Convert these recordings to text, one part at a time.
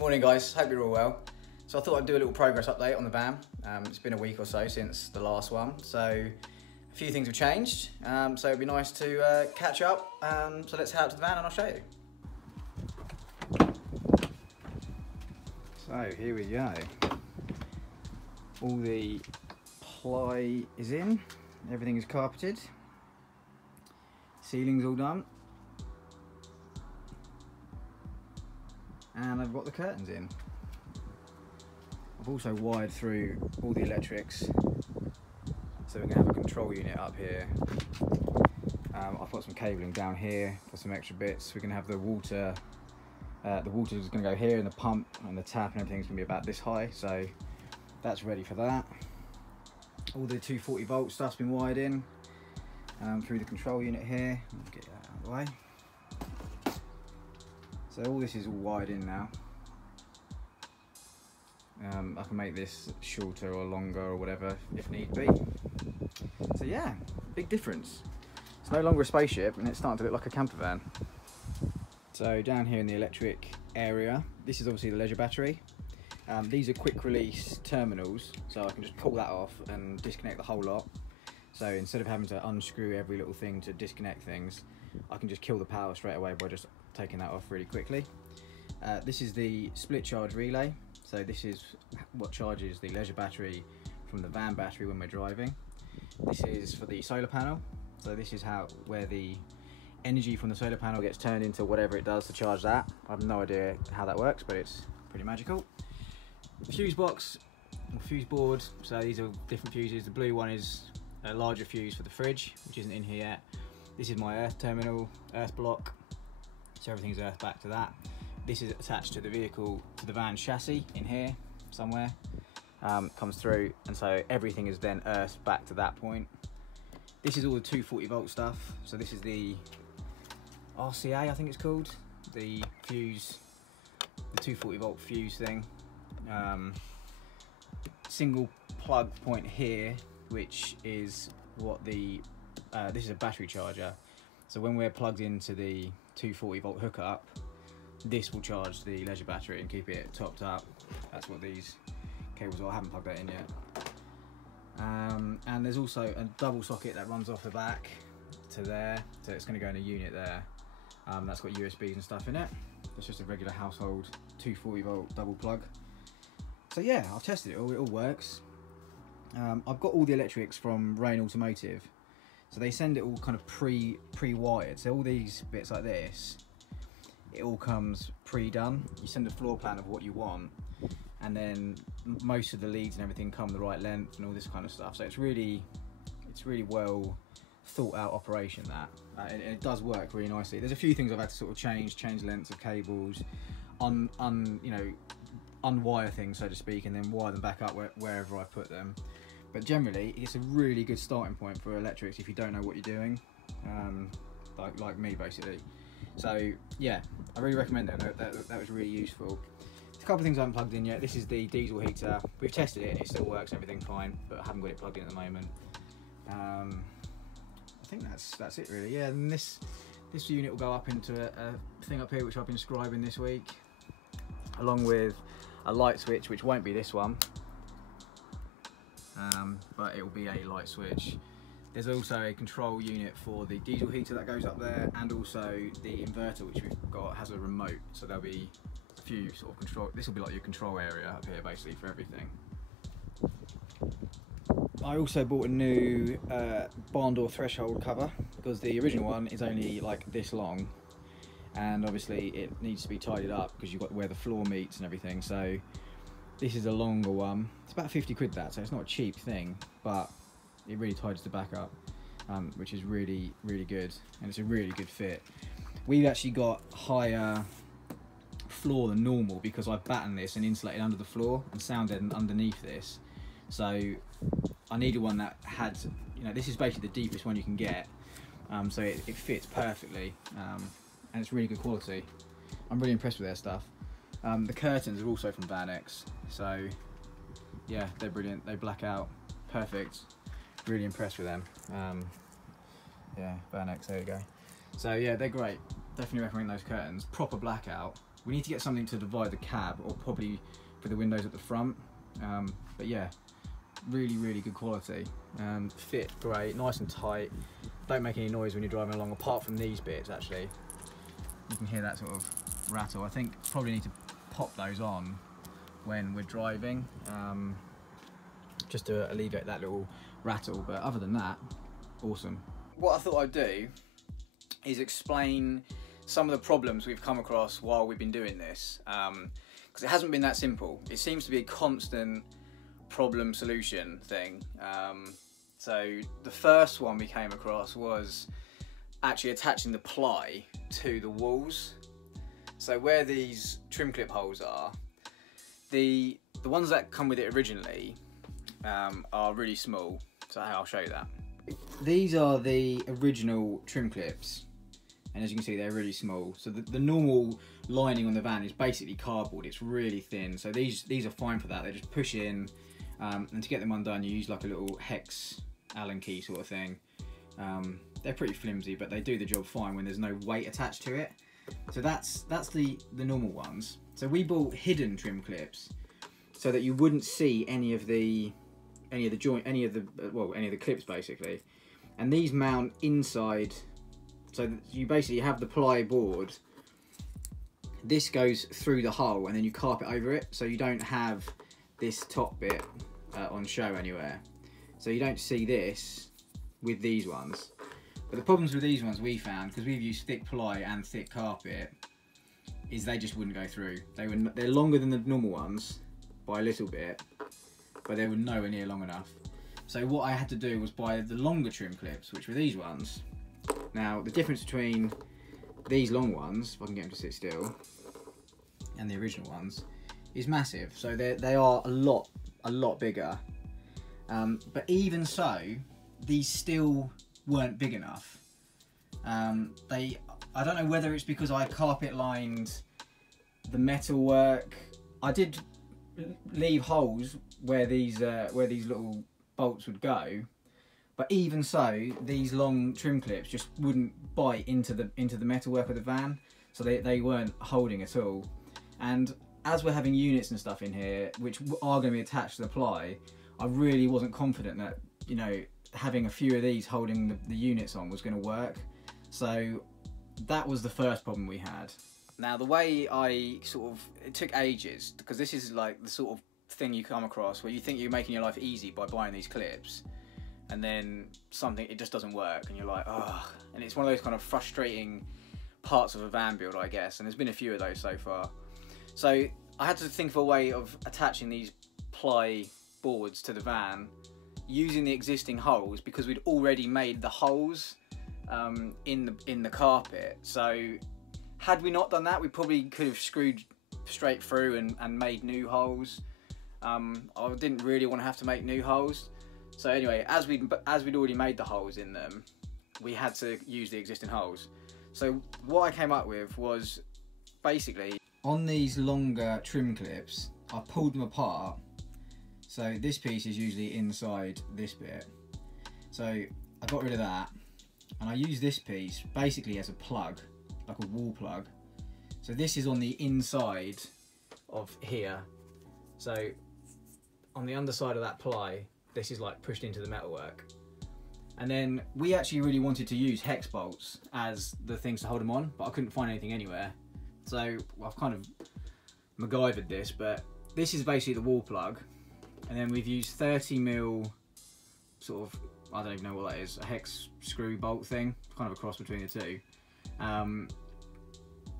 Morning guys, hope you're all well. So I thought I'd do a little progress update on the van. It's been a week or so since the last one, so a few things have changed, so it'd be nice to catch up. So let's head out to the van and I'll show you. So here we go. All the ply is in, everything is carpeted, ceiling's all done, and I've got the curtains in. I've also wired through all the electrics so we can have a control unit up here. I've got some cabling down here for some extra bits. We're going to have the water. The water is going to go here, and the pump and the tap and everything's going to be about this high, so that's ready for that. All the 240 volt stuff's been wired in through the control unit here. Let's get that out of the way. So all this is all wired in now. I can make this shorter or longer or whatever if need be. So yeah, big difference. It's no longer a spaceship and it's starting to look like a camper van. So down here in the electric area, this is obviously the leisure battery. These are quick release terminals, so I can just pull that off and disconnect the whole lot. So instead of having to unscrew every little thing to disconnect things, I can just kill the power straight away by just taking that off really quickly. This is the split charge relay. So this is what charges the leisure battery from the van battery when we're driving. This is for the solar panel. So this is where the energy from the solar panel gets turned into whatever it does to charge that. I have no idea how that works, but it's pretty magical. Fuse box, or fuse board. So these are different fuses. The blue one is a larger fuse for the fridge, which isn't in here yet. This is my earth terminal, earth block. So everything's earth back to that. This is attached to the vehicle, to the van chassis in here somewhere. Comes through, and so everything is then earthed back to that point. This is all the 240 volt stuff. So this is the RCA, I think it's called, the fuse, the 240 volt fuse thing. Single plug point here, which is what the this is a battery charger. So when we're plugged into the 240 volt hookup, this will charge the leisure battery and keep it topped up. That's what these cables are. I haven't plugged that in yet. And there's also a double socket that runs off the back to there, so it's going to go in a unit there. That's got USBs and stuff in it. It's just a regular household 240 volt double plug. So yeah, I've tested it all. It all works. I've got all the electrics from Rain Automotive, so they send it all kind of pre-wired. So all these bits like this, it all comes pre-done. You send a floor plan of what you want, and then most of the leads and everything come the right length and all this kind of stuff. So it's really well thought out operation, that and it does work really nicely. There's a few things I've had to sort of change lengths of cables, unwire things, so to speak, and then wire them back up wherever I put them. But generally, it's a really good starting point for electrics if you don't know what you're doing, like me basically. So yeah, I really recommend it. That was really useful. There's a couple of things I haven't plugged in yet. This is the diesel heater. We've tested it and it still works, everything fine, but I haven't got it plugged in at the moment. I think that's it really. Yeah, and this unit will go up into a thing up here which I've been scribing this week, along with a light switch, which won't be this one, but it will be a light switch. There's also a control unit for the diesel heater that goes up there, and also the inverter which we've got has a remote, so there'll be a few sort of control. This will be like your control area up here basically for everything. I also bought a new barn door threshold cover, because the original one is only like this long, and obviously it needs to be tidied up because you've got where the floor meets and everything. So this is a longer one. It's about 50 quid that, so it's not a cheap thing, but it really tidies the back up, which is really good, and it's a really good fit. We've actually got higher floor than normal because I've battened this and insulated under the floor and sound deadened underneath this. So I needed one that had, this is basically the deepest one you can get, so it fits perfectly, and it's really good quality. I'm really impressed with their stuff. The curtains are also from Vanex, so yeah, they're brilliant. They black out perfect. Really impressed with them. Yeah, Vanex, there you go. So yeah, they're great. Definitely recommend those curtains. Proper blackout. We need to get something to divide the cab, or probably for the windows at the front. But yeah, really good quality. Fit great, nice and tight. Don't make any noise when you're driving along, apart from these bits actually. You can hear that sort of rattle. I think probably need to pop those on when we're driving, just to alleviate that little rattle. But other than that, awesome. What I thought I'd do is explain some of the problems we've come across while we've been doing this, because it hasn't been that simple. It seems to be a constant problem solution thing. So the first one we came across was actually attaching the ply to the walls. So where these trim clip holes are, the ones that come with it originally are really small. So I'll show you that. These are the original trim clips, and as you can see, they're really small. So the normal lining on the van is basically cardboard. It's really thin. So these are fine for that. They just push in, and to get them undone, you use like a little hex Allen key sort of thing. They're pretty flimsy, but they do the job fine when there's no weight attached to it. So that's the normal ones. So we bought hidden trim clips so that you wouldn't see any of the clips basically. And these mount inside, so you basically have the ply board. This goes through the hole and then you carpet over it, so you don't have this top bit on show anywhere. So you don't see this with these ones. But the problems with these ones we found, because we've used thick ply and thick carpet, is they just wouldn't go through. They're longer than the normal ones by a little bit, but they were nowhere near long enough. So what I had to do was buy the longer trim clips, which were these ones. Now the difference between these long ones, if I can get them to sit still, and the original ones, is massive. So they are a lot bigger. But even so, these still weren't big enough. I don't know whether it's because I carpet lined the metalwork. I did leave holes where these little bolts would go, but even so, these long trim clips just wouldn't bite into the metalwork of the van, so they weren't holding at all. And as we're having units and stuff in here which are going to be attached to the ply, I really wasn't confident that, you know, having a few of these holding the units on was going to work. So that was the first problem we had. Now the way it took ages, because this is like the sort of thing you come across where you think you're making your life easy by buying these clips, and then it just doesn't work, and you're like, oh, and it's one of those kind of frustrating parts of a van build, I guess, and there's been a few of those so far. So I had to think of a way of attaching these ply boards to the van using the existing holes, because we'd already made the holes in the carpet. So had we not done that, we probably could have screwed straight through and made new holes. I didn't really want to have to make new holes. So anyway, as we'd already made the holes in them, we had to use the existing holes. So what I came up with was basically, on these longer trim clips, I pulled them apart. So this piece is usually inside this bit. So I got rid of that, and I used this piece basically as a plug, like a wall plug. So this is on the inside of here. So on the underside of that ply, this is like pushed into the metalwork. And then we actually really wanted to use hex bolts as the things to hold them on, but I couldn't find anything anywhere. So I've kind of MacGyvered this, but this is basically the wall plug. And then we've used 30mm sort of, I don't even know what that is, a hex screw bolt thing, kind of a cross between the two,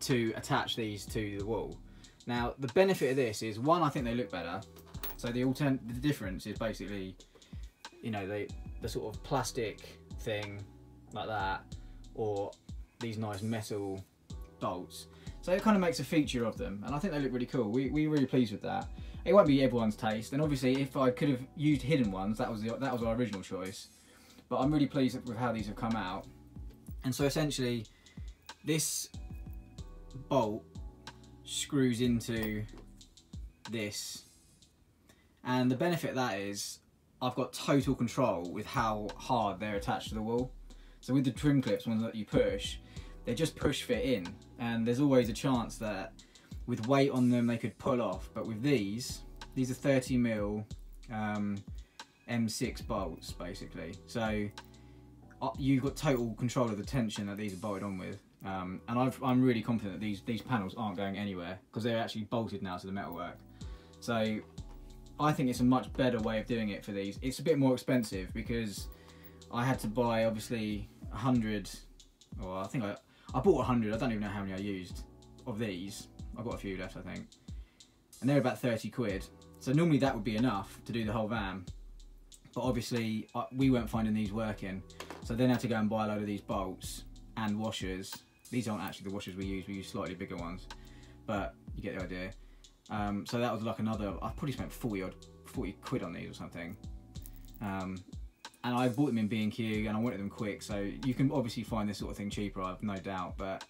to attach these to the wall. Now the benefit of this is, one, I think they look better. So the difference is basically, you know, the sort of plastic thing like that, or these nice metal bolts. So it kind of makes a feature of them, and I think they look really cool. We're really pleased with that. It won't be everyone's taste, and obviously if I could have used hidden ones, that was our original choice. But I'm really pleased with how these have come out. And so essentially, this bolt screws into this, and the benefit of that is I've got total control with how hard they're attached to the wall. So with the trim clips, ones that you push, they just push fit in, and there's always a chance that with weight on them they could pull off, but with these are 30mm M6 bolts basically, so you've got total control of the tension that these are bolted on with, and I'm really confident that these panels aren't going anywhere because they're actually bolted now to the metalwork. So I think it's a much better way of doing it for these. It's a bit more expensive because I had to buy obviously 100, or I think I bought 100, I don't even know how many I used of these. I've got a few left I think, and they're about 30 quid. So normally that would be enough to do the whole van, but obviously we weren't finding these working, so then I had to go and buy a load of these bolts and washers. These aren't actually the washers we use slightly bigger ones, but you get the idea. So that was like another, I probably spent 40 quid on these or something. And I bought them in B&Q and I wanted them quick, so you can obviously find this sort of thing cheaper, I've no doubt, but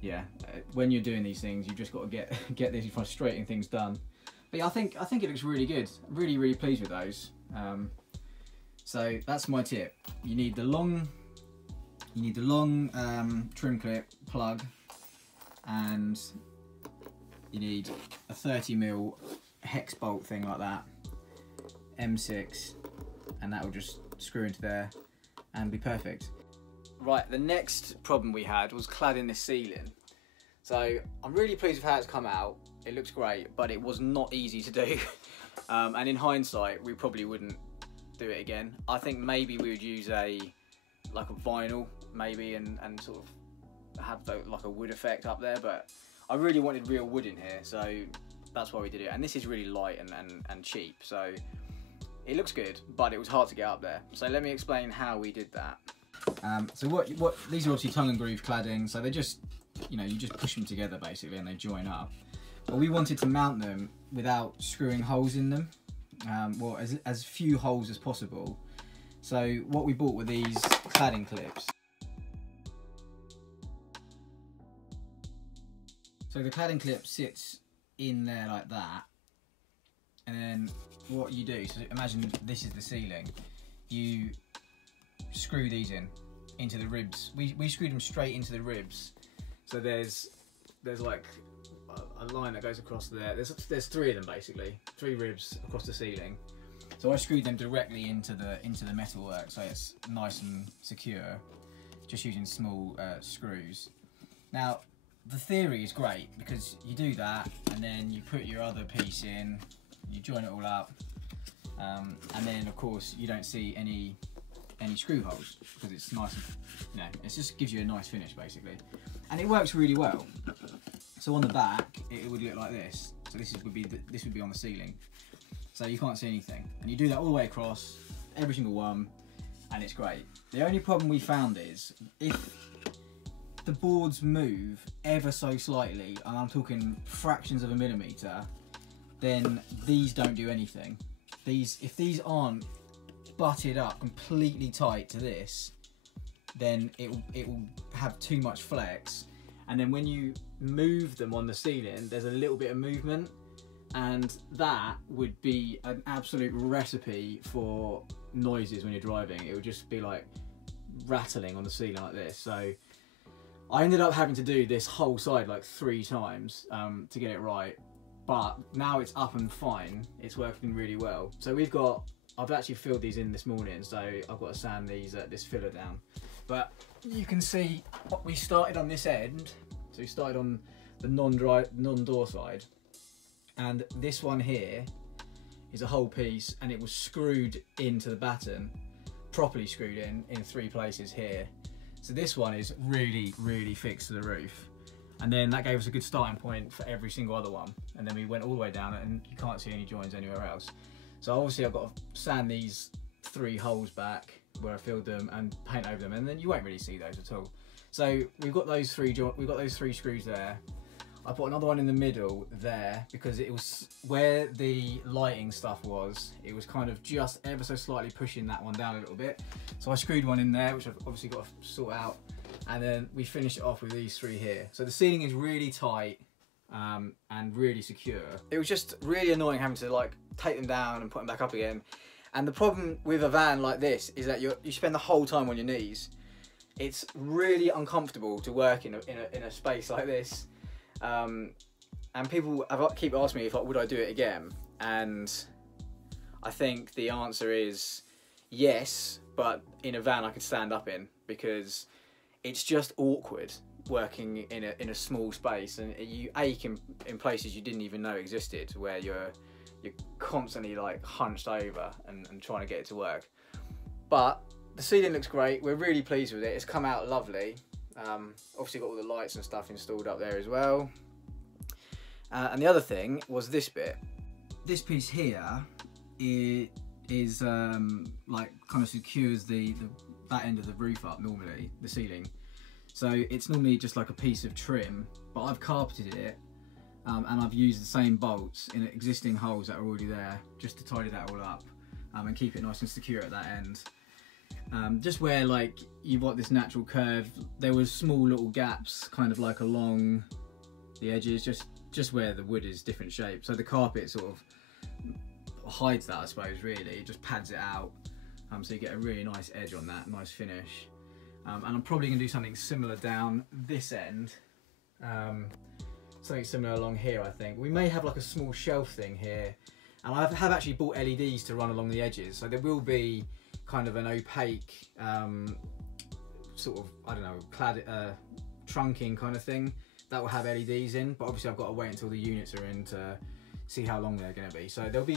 yeah, when you're doing these things, you've just got to get these frustrating things done. But yeah, I think it looks really good. I'm really pleased with those. So that's my tip. You need the long trim clip plug, and you need a 30mm hex bolt thing like that, M6, and that will just screw into there and be perfect. Right, the next problem we had was cladding the ceiling. So I'm really pleased with how it's come out. It looks great, but it was not easy to do. And in hindsight, we probably wouldn't do it again. I think maybe we would use like a vinyl maybe and sort of have like a wood effect up there, but I really wanted real wood in here, so that's why we did it. And this is really light and cheap, so it looks good, but it was hard to get up there. So let me explain how we did that. So what these are obviously tongue and groove cladding, so they just, you know, you just push them together basically and they join up. But we wanted to mount them without screwing holes in them, well, as few holes as possible. So what we bought were these cladding clips. So the cladding clip sits in there like that, and then what you do, so imagine this is the ceiling, you screw these into the ribs. We screwed them straight into the ribs, so there's like a line that goes across there. There's three of them basically, 3 ribs across the ceiling. So I screwed them directly into the metalwork, so it's nice and secure, just using small screws. Now the theory is great because you do that and then you put your other piece in, you join it all up, and then of course you don't see any screw holes because it's nice and, you know, it just gives you a nice finish basically, and it works really well. So on the back it would look like this. So this would be on the ceiling, so you can't see anything, and you do that all the way across every single one, and it's great. The only problem we found is if the boards move ever so slightly, and I'm talking fractions of a millimetre, then these don't do anything. If these aren't butted up completely tight to this, then it will have too much flex, and then when you move them on the ceiling there's a little bit of movement, and that would be an absolute recipe for noises when you're driving. It would just be like rattling on the ceiling like this. So I ended up having to do this whole side like 3 times to get it right, but now it's up and fine. It's working really well. So I've actually filled these in this morning, so I've got to sand this filler down. But you can see what we started on this end. So we started on the non-door side, and this one here is a whole piece, and it was screwed into the batten, properly screwed in 3 places here. So this one is really fixed to the roof, and then that gave us a good starting point for every single other one, and then we went all the way down it and you can't see any joins anywhere else. So obviously I've got to sand these 3 holes back where I filled them and paint over them, and then you won't really see those at all. So we've got those 3 screws there. I put another one in the middle there because it was where the lighting stuff was. It was kind of just ever so slightly pushing that one down a little bit. So I screwed one in there, which I've obviously got to sort out. And then we finished it off with these 3 here. So the ceiling is really tight and really secure. It was just really annoying having to like take them down and put them back up again. And the problem with a van like this is that you spend the whole time on your knees. It's really uncomfortable to work in a space like this. And people keep asking me if would I do it again, and I think the answer is yes, but in a van I could stand up in, because it's just awkward working in a small space, and you ache in places you didn't even know existed, where you're constantly like hunched over and trying to get it to work. But the ceiling looks great. We're really pleased with it. It's come out lovely. Obviously got all the lights and stuff installed up there as well. And the other thing was this bit. This piece here is like kind of secures that end of the roof up normally, the ceiling. So it's normally just like a piece of trim, but I've carpeted it and I've used the same bolts in existing holes that are already there, just to tidy that all up and keep it nice and secure at that end. Just where like you've got this natural curve, there was small little gaps kind of like along the edges, just where the wood is different shapes. So the carpet sort of hides that, I suppose, really. It just pads it out, so you get a really nice edge on that, nice finish. And I'm probably going to do something similar down this end, something similar along here. I think we may have like a small shelf thing here, and I have actually bought LEDs to run along the edges, so there will be kind of an opaque sort of, I don't know, clad trunking kind of thing that will have LEDs in, but obviously I've got to wait until the units are in to see how long they're going to be. So there'll be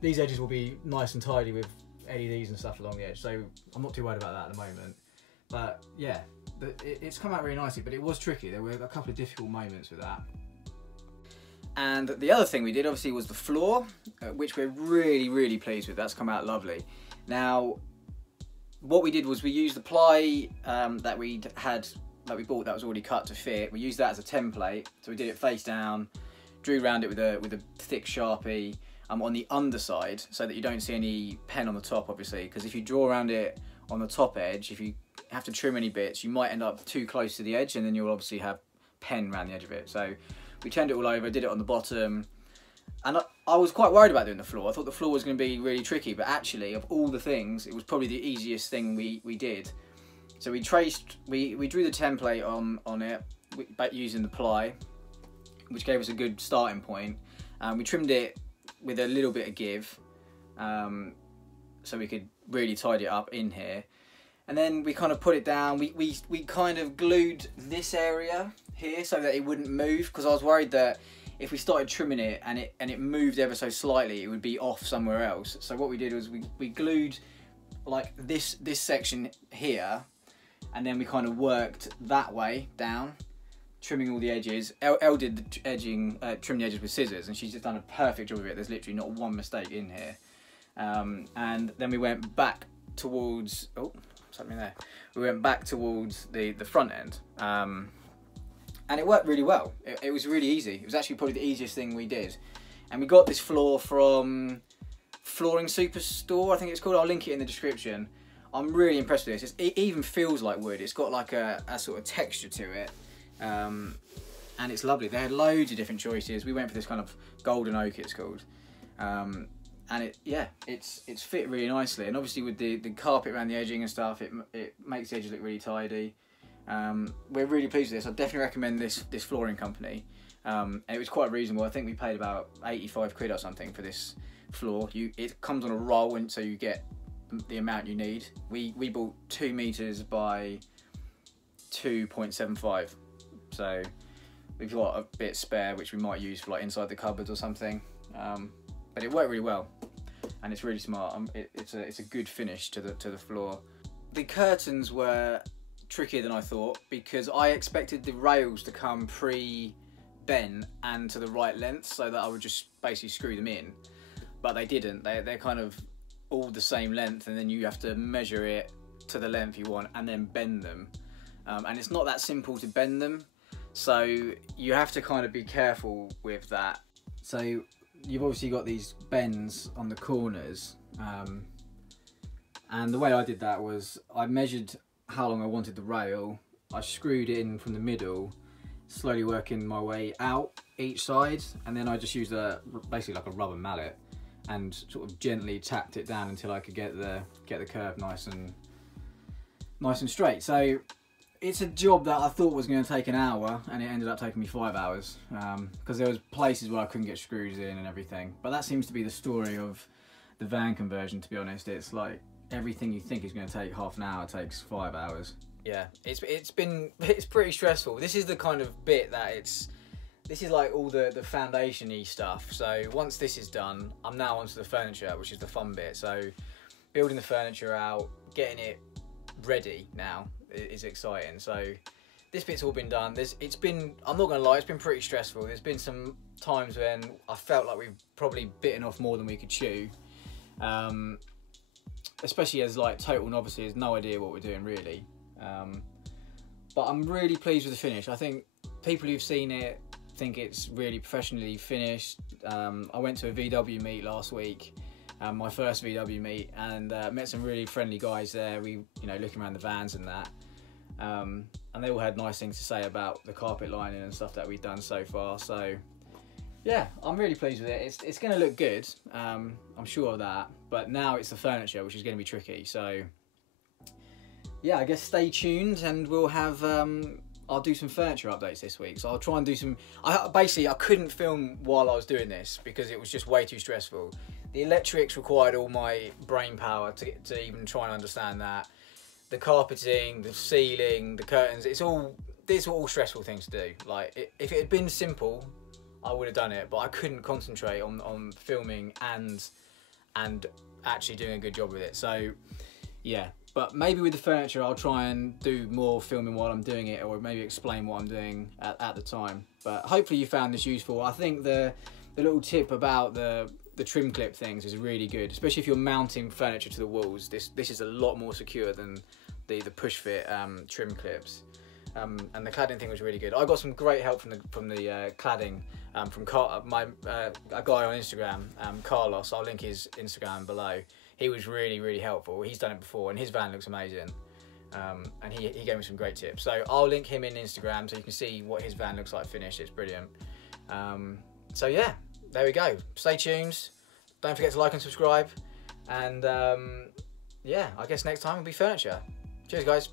these edges will be nice and tidy with LEDs and stuff along the edge, so I'm not too worried about that at the moment. But yeah, it's come out really nicely, but it was tricky. There were a couple of difficult moments with that. And the other thing we did obviously was the floor, which we're really pleased with. That's come out lovely. Now, what we did was we used the ply that we bought that was already cut to fit. We used that as a template, so we did it face down, drew around it with a thick Sharpie on the underside, so that you don't see any pen on the top, obviously, because if you draw around it on the top edge, if you have to trim any bits, you might end up too close to the edge, and then you'll obviously have pen around the edge of it. So we turned it all over, did it on the bottom, and I was quite worried about doing the floor. I thought the floor was going to be really tricky, but actually, of all the things, it was probably the easiest thing we did. So we drew the template on it using the ply, which gave us a good starting point. We trimmed it with a little bit of give, so we could really tidy it up in here. And then we kind of put it down. We kind of glued this area here so that it wouldn't move, because I was worried that if we started trimming it and it moved ever so slightly, it would be off somewhere else. So what we did was we glued like this section here, and then we kind of worked that way down, trimming all the edges. Elle did the edging, trim the edges with scissors, and she's just done a perfect job of it. There's literally not one mistake in here. And then we went back towards, oh, something there. We went back towards the front end, and it worked really well. It was really easy. It was actually probably the easiest thing we did. And we got this floor from Flooring Superstore, I think it's called. I'll link it in the description. I'm really impressed with this. It even feels like wood. It's got like a sort of texture to it, and it's lovely. They had loads of different choices. We went for this kind of golden oak, it's called. And it's fit really nicely, and obviously with the carpet around the edging and stuff, it makes the edges look really tidy. We're really pleased with this. I definitely recommend this flooring company, and it was quite reasonable. I think we paid about 85 quid or something for this floor. It comes on a roll, and so you get the amount you need. We bought 2 meters by 2.75, so we've got a bit spare which we might use for like inside the cupboards or something. But it worked really well, and it's really smart. It's a good finish to the floor. The curtains were trickier than I thought, because I expected the rails to come pre-bent and to the right length, so that I would just basically screw them in. But they didn't. They're kind of all the same length, and then you have to measure it to the length you want and then bend them. And it's not that simple to bend them, so you have to kind of be careful with that. So you've obviously got these bends on the corners, and the way I did that was I measured how long I wanted the rail, I screwed it in from the middle, slowly working my way out each side, and then I just used basically like a rubber mallet and sort of gently tapped it down until I could get the curve nice and straight. So it's a job that I thought was going to take an hour, and it ended up taking me 5 hours, because there was places where I couldn't get screws in and everything. But that seems to be the story of the van conversion, to be honest. It's like everything you think is going to take half an hour takes 5 hours. Yeah, it's pretty stressful. This is the kind of bit that this is like all the foundation-y stuff. So once this is done, I'm now onto the furniture, which is the fun bit. So building the furniture out, getting it ready now is exciting. So this bit's all been done. I'm not gonna lie, it's been pretty stressful. There's been some times when I felt like we've probably bitten off more than we could chew. Especially as like total novices, no idea what we're doing really. But I'm really pleased with the finish. I think people who've seen it think it's really professionally finished. I went to a VW meet last week, my first VW meet, and met some really friendly guys there. We, looking around the vans and that, and they all had nice things to say about the carpet lining and stuff that we've done so far. So yeah, I'm really pleased with it. It's going to look good, I'm sure of that. But now it's the furniture, which is going to be tricky. So yeah, I guess stay tuned, and we'll have I'll do some furniture updates this week. So I'll try and do some. Basically, I couldn't film while I was doing this because it was just way too stressful. The electrics required all my brain power to even try and understand that. The carpeting, the ceiling, the curtains, these were all stressful things to do. Like, if it had been simple, I would have done it, but I couldn't concentrate on filming and actually doing a good job with it. So yeah, but maybe with the furniture I'll try and do more filming while I'm doing it, or maybe explain what I'm doing at the time. But hopefully you found this useful. I think the little tip about the trim clip things is really good, especially if you're mounting furniture to the walls. This is a lot more secure than the push fit trim clips. And the cladding thing was really good. I got some great help from the cladding from a guy on Instagram, Carlos. I'll link his Instagram below. He was really helpful. He's done it before, and his van looks amazing. And he gave me some great tips. So I'll link him in Instagram so you can see what his van looks like finished. It's brilliant. So yeah, there we go. Stay tuned. Don't forget to like and subscribe. And yeah, I guess next time will be furniture. Cheers, guys.